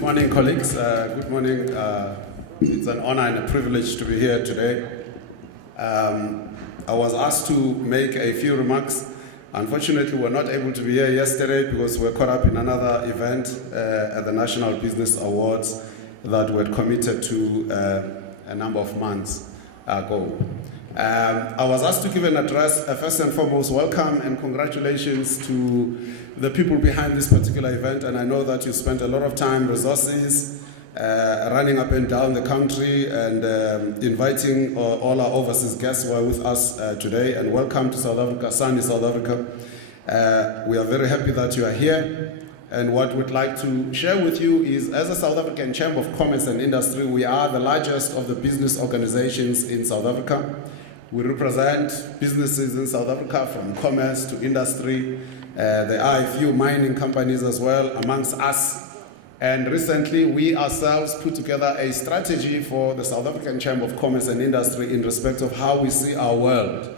Good morning, colleagues. Good morning. It's an honor and a privilege to be here today. I was asked to make a few remarks. Unfortunately, we were not able to be here yesterday because we were caught up in another event at the National Business Awards that we had committed to a number of months ago. I was asked to give an address. First and foremost, welcome and congratulations to the people behind this particular event. And I know that you spent a lot of time, resources, running up and down the country and inviting all our overseas guests who are with us today. And welcome to South Africa, sunny South Africa. We are very happy that you are here. And what we'd like to share with you is, as a South African Chamber of Commerce and Industry, we are the largest of the business organizations in South Africa. We represent businesses in South Africa from commerce to industry. There are a few mining companies as well amongst us. And recently, we ourselves put together a strategy for the South African Chamber of Commerce and Industry in respect of how we see our world.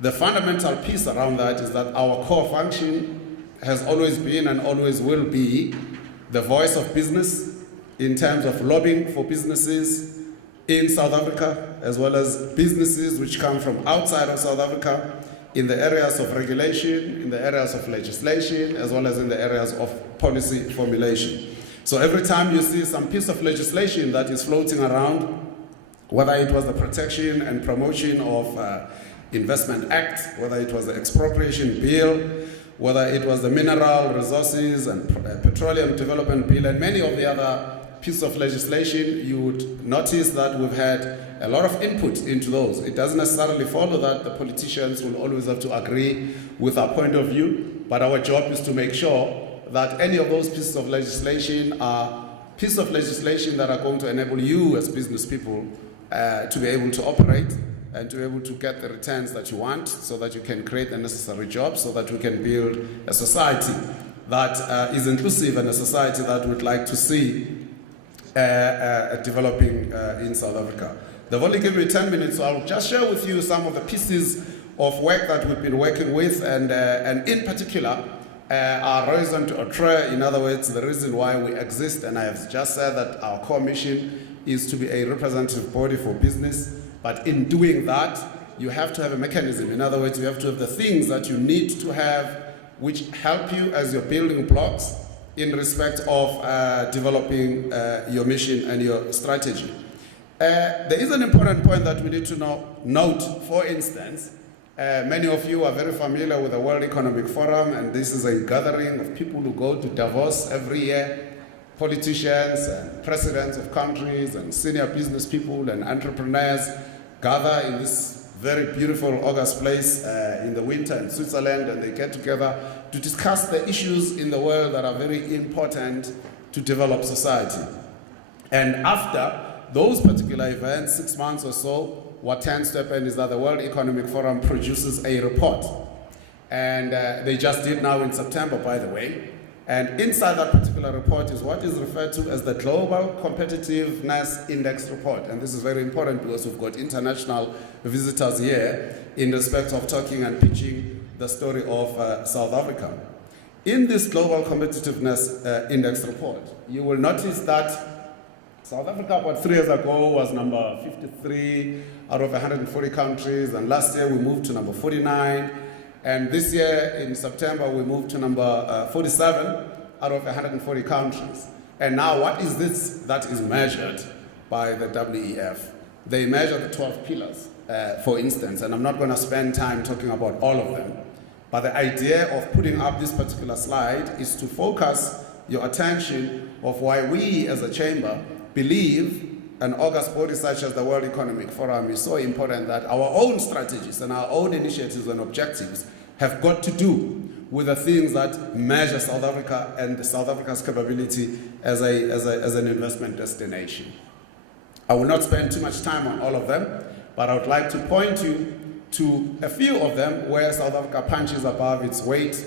The fundamental piece around that is that our core function has always been and always will be the voice of business in terms of lobbying for businesses in South Africa, as well as businesses which come from outside of South Africa in the areas of regulation, in the areas of legislation, as well as in the areas of policy formulation. So every time you see some piece of legislation that is floating around, whether it was the Protection and Promotion of Investment Act, whether it was the Expropriation Bill, whether it was the Mineral Resources and Petroleum Development Bill, and many of the other pieces of legislation, you would notice that we've had a lot of input into those. It doesn't necessarily follow that the politicians will always have to agree with our point of view, but our job is to make sure that any of those pieces of legislation are pieces of legislation that are going to enable you as business people to be able to operate and to be able to get the returns that you want so that you can create the necessary jobs so that we can build a society that is inclusive and a society that we'd like to see developing in South Africa. They've only given me 10 minutes, so I'll just share with you some of the pieces of work that we've been working with, and in particular, our raison d'etre, in other words, the reason why we exist. And I have just said that our core mission is to be a representative body for business, but in doing that, you have to have a mechanism. In other words, you have to have the things that you need to have which help you as your building blocks in respect of developing your mission and your strategy. There is an important point that we need to note. For instance, many of you are very familiar with the World Economic Forum, and this is a gathering of people who go to Davos every year, politicians and presidents of countries and senior business people and entrepreneurs gather in this very beautiful August place in the winter in Switzerland, and they get together to discuss the issues in the world that are very important to develop society. And after those particular events, 6 months or so, what tends to happen is that the World Economic Forum produces a report. And they just did now in September, by the way. And inside that particular report is what is referred to as the Global Competitiveness Index Report. And this is very important because we've got international visitors here in respect of talking and pitching the story of South Africa. In this Global Competitiveness Index Report, you will notice that South Africa about 3 years ago was number 53 out of 140 countries, and last year we moved to number 49. And this year, in September, we moved to number 47 out of 140 countries. And now, what is this that is measured by the WEF? They measure the 12 pillars, for instance, and I'm not going to spend time talking about all of them. But the idea of putting up this particular slide is to focus your attention of why we, as a chamber, believe an august body such as the World Economic Forum is so important, that our own strategies and our own initiatives and objectives have got to do with the things that measure South Africa and South Africa's capability as an investment destination. I will not spend too much time on all of them, but I would like to point you to a few of them where South Africa punches above its weight,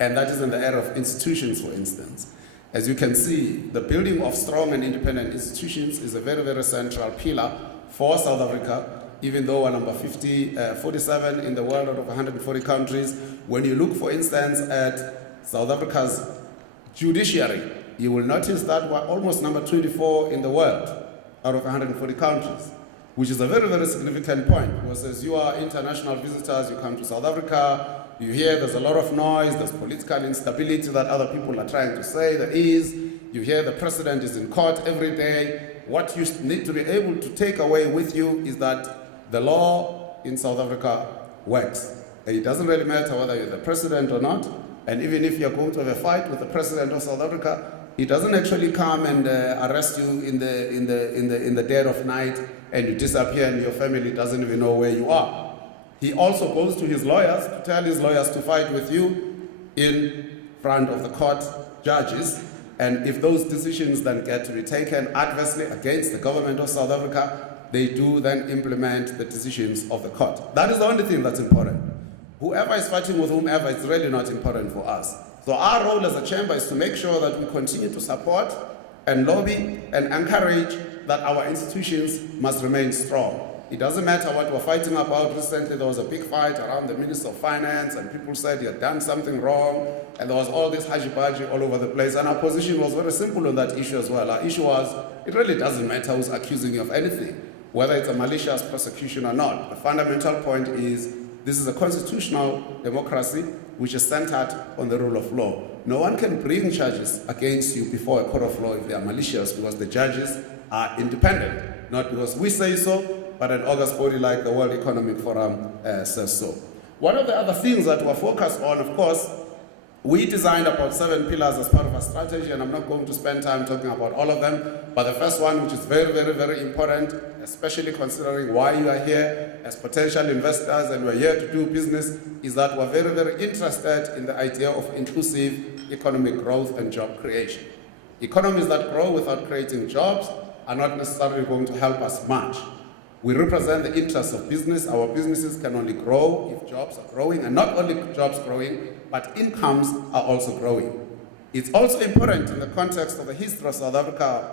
and that is in the area of institutions, for instance. As you can see, the building of strong and independent institutions is a very, very central pillar for South Africa, even though we're number 47 in the world out of 140 countries. When you look, for instance, at South Africa's judiciary, you will notice that we're almost number 24 in the world out of 140 countries, which is a very, very significant point, because as you are international visitors, you come to South Africa, you hear there's a lot of noise, there's political instability that other people are trying to say there is, you hear the president is in court every day. What you need to be able to take away with you is that the law in South Africa works. It doesn't really matter whether you're the president or not, and even if you're going to have a fight with the president of South Africa, he doesn't actually come and arrest you in the dead of night and you disappear and your family doesn't even know where you are. He also goes to his lawyers to tell his lawyers to fight with you in front of the court judges, and if those decisions then get to be taken adversely against the government of South Africa, they do then implement the decisions of the court. That is the only thing that's important. Whoever is fighting with whomever, it's really not important for us. So our role as a chamber is to make sure that we continue to support and lobby and encourage that our institutions must remain strong. It doesn't matter what we're fighting about. Recently there was a big fight around the Minister of Finance and people said he had done something wrong and there was all this haji-baji all over the place, and our position was very simple on that issue as well. Our issue was, it really doesn't matter who's accusing you of anything, whether it's a malicious prosecution or not. The fundamental point is this is a constitutional democracy which is centered on the rule of law. No one can bring charges against you before a court of law if they are malicious, because the judges are independent, not because we say so, but an august body like the World Economic Forum says so. One of the other things that we're focused on, of course, we designed about 7 pillars as part of our strategy, and I'm not going to spend time talking about all of them, but the first one, which is very, very, very important, especially considering why you are here as potential investors and we're here to do business, is that we're very, very interested in the idea of inclusive economic growth and job creation. Economies that grow without creating jobs are not necessarily going to help us much. We represent the interests of business. Our businesses can only grow if jobs are growing, and not only jobs growing, but incomes are also growing. It's also important in the context of the history of South Africa,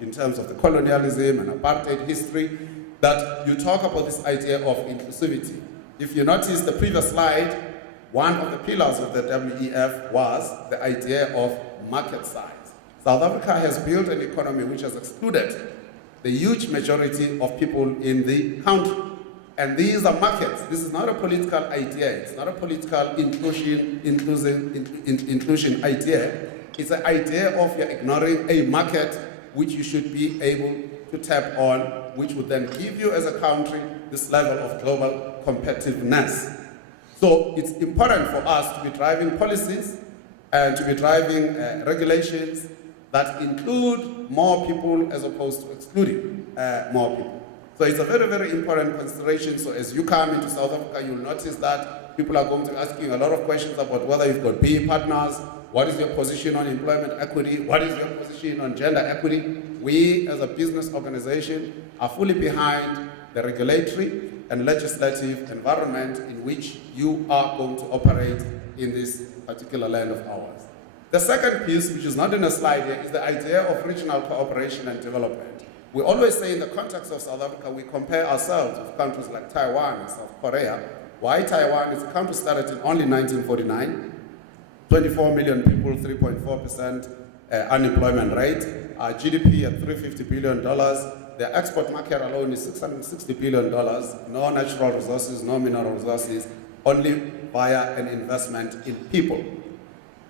in terms of the colonialism and apartheid history, that you talk about this idea of inclusivity. If you notice the previous slide, one of the pillars of the WEF was the idea of market size. South Africa has built an economy which has excluded the huge majority of people in the country. And these are markets. This is not a political idea. It's not a political inclusion idea. It's an idea of you're ignoring a market which you should be able to tap on, which would then give you as a country this level of global competitiveness. So it's important for us to be driving policies and to be driving regulations that include more people as opposed to excluding more people. So it's a very, very important consideration. So as you come into South Africa, you'll notice that people are going to ask you a lot of questions about whether you've got BE partners, what is your position on employment equity, what is your position on gender equity. We as a business organization are fully behind the regulatory and legislative environment in which you are going to operate in this particular land of ours. The second piece, which is not in a slide here, is the idea of regional cooperation and development. We always say in the context of South Africa, we compare ourselves with countries like Taiwan and South Korea. Why Taiwan? It's a country started in only 1949, 24 million people, 3.4% unemployment rate, our GDP at $350 billion. Their export market alone is $660 billion, no natural resources, no mineral resources, only via an investment in people.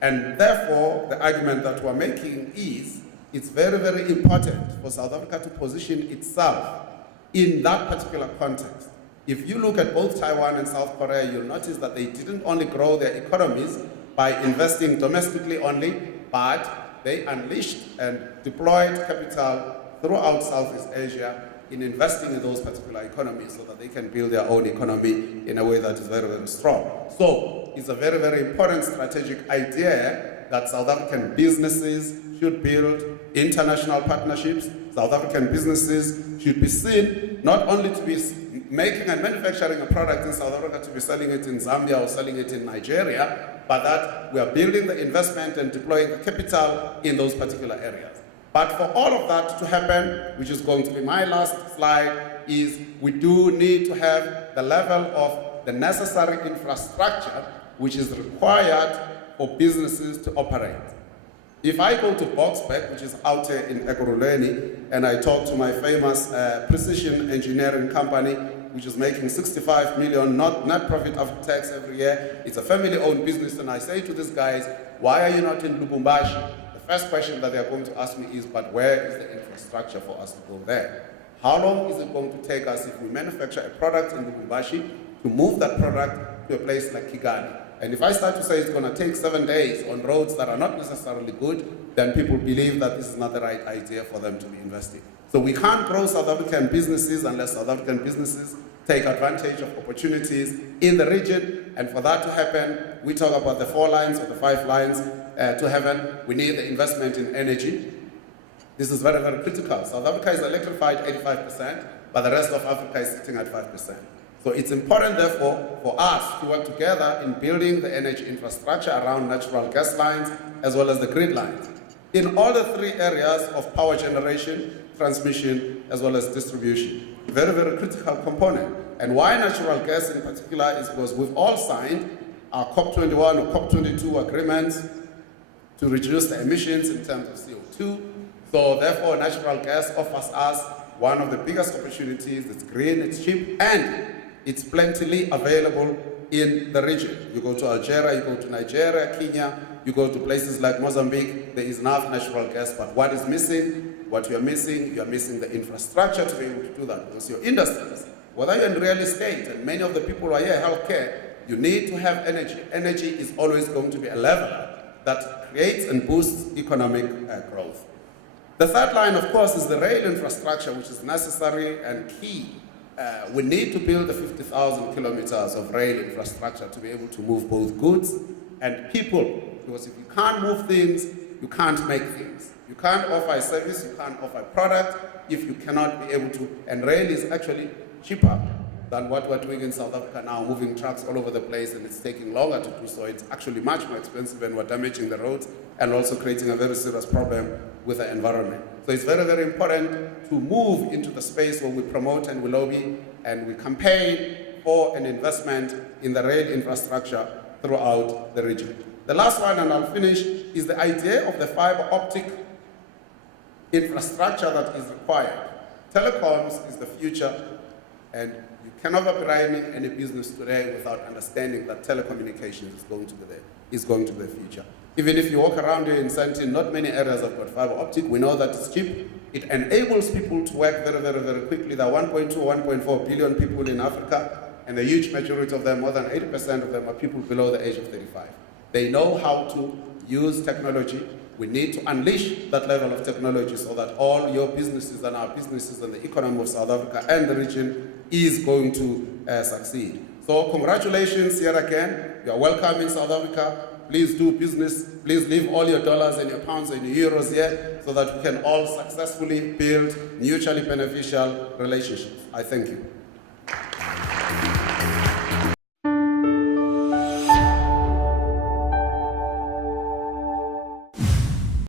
And therefore, the argument that we're making is it's very, very important for South Africa to position itself in that particular context. If you look at both Taiwan and South Korea, you'll notice that they didn't only grow their economies by investing domestically only, but they unleashed and deployed capital throughout Southeast Asia in investing in those particular economies so that they can build their own economy in a way that is very, very strong. So it's a very, very important strategic idea that South African businesses should build international partnerships. South African businesses should be seen not only to be making and manufacturing a product in South Africa, to be selling it in Zambia or selling it in Nigeria, but that we are building the investment and deploying the capital in those particular areas. But for all of that to happen, which is going to be my last slide, is we do need to have the level of the necessary infrastructure which is required for businesses to operate. If I go to Boxback, which is out here in Ekurhuleni, and I talk to my famous precision engineering company, which is making 65 million net profit after tax every year, it's a family-owned business, and I say to these guys, why are you not in Lubumbashi? The first question that they're going to ask me is, but where is the infrastructure for us to go there? How long is it going to take us if we manufacture a product in Lubumbashi to move that product to a place like Kigali? And if I start to say it's going to take 7 days on roads that are not necessarily good, then people believe that this is not the right idea for them to be investing. So we can't grow South African businesses unless South African businesses take advantage of opportunities in the region. And for that to happen, we talk about the 4 lines or the 5 lines to heaven. We need the investment in energy. This is very, very critical. South Africa is electrified 85%, but the rest of Africa is sitting at 5%. So it's important, therefore, for us to work together in building the energy infrastructure around natural gas lines as well as the grid lines in all the 3 areas of power generation, transmission, as well as distribution. Very, very critical component. And why natural gas in particular is because we've all signed our COP21 or COP22 agreements to reduce the emissions in terms of CO2. So therefore, natural gas offers us one of the biggest opportunities. It's green, it's cheap, and it's plentifully available in the region. You go to Algeria, you go to Nigeria, Kenya, you go to places like Mozambique, there is enough natural gas, but what is missing? What you are missing the infrastructure to be able to do that. Because your industries, whether you're in real estate, and many of the people who are here, healthcare, you need to have energy. Energy is always going to be a leveler that creates and boosts economic growth. The 3rd line, of course, is the rail infrastructure, which is necessary and key. We need to build the 50,000 kilometers of rail infrastructure to be able to move both goods and people. Because if you can't move things, you can't make things. You can't offer a service, you can't offer a product if you cannot be able to. And rail is actually cheaper than what we're doing in South Africa now, moving trucks all over the place, and it's taking longer to do so. It's actually much more expensive, and we're damaging the roads and also creating a very serious problem with the environment. So it's very, very important to move into the space where we promote and we lobby and we campaign for an investment in the rail infrastructure throughout the region. The last one, and I'll finish, is the idea of the fiber optic infrastructure that is required. Telecoms is the future, and you cannot be running any business today without understanding that telecommunications is going to be the future. Even if you walk around here in Sandton, not many areas have got fiber optic. We know that it's cheap. It enables people to work very, very, very quickly. There are 1.2, 1.4 billion people in Africa, and the huge majority of them, more than 80% of them, are people below the age of 35. They know how to use technology. We need to unleash that level of technology so that all your businesses and our businesses and the economy of South Africa and the region is going to succeed. So congratulations here again. You are welcome in South Africa. Please do business. Please leave all your dollars and your pounds and your euros here so that we can all successfully build mutually beneficial relationships. I thank you.